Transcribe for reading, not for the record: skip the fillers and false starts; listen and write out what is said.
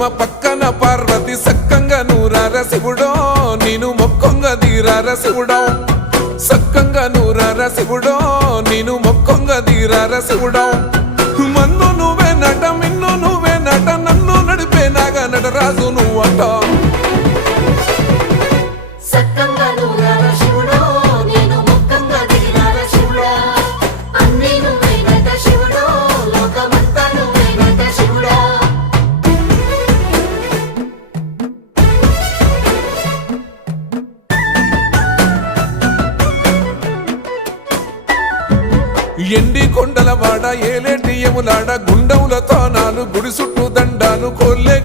పద్మ పక్కన పార్వతి సక్కంగా నూరార శివుడో నేను మొక్కొంగ దీరార శివుడో సక్కంగా నూరార శివుడో నేను మొక్కొంగ దీరార శివుడో మన్ను నువ్వే నట మిన్ను నువ్వే నట నన్ను నడిపే నాగా నటరాజు నువ్వట ఎండి కొండల వాడ ఏలేటి యములాడ గుండములతో నాలు గుడి చుట్టూ దండాలు కోల్లే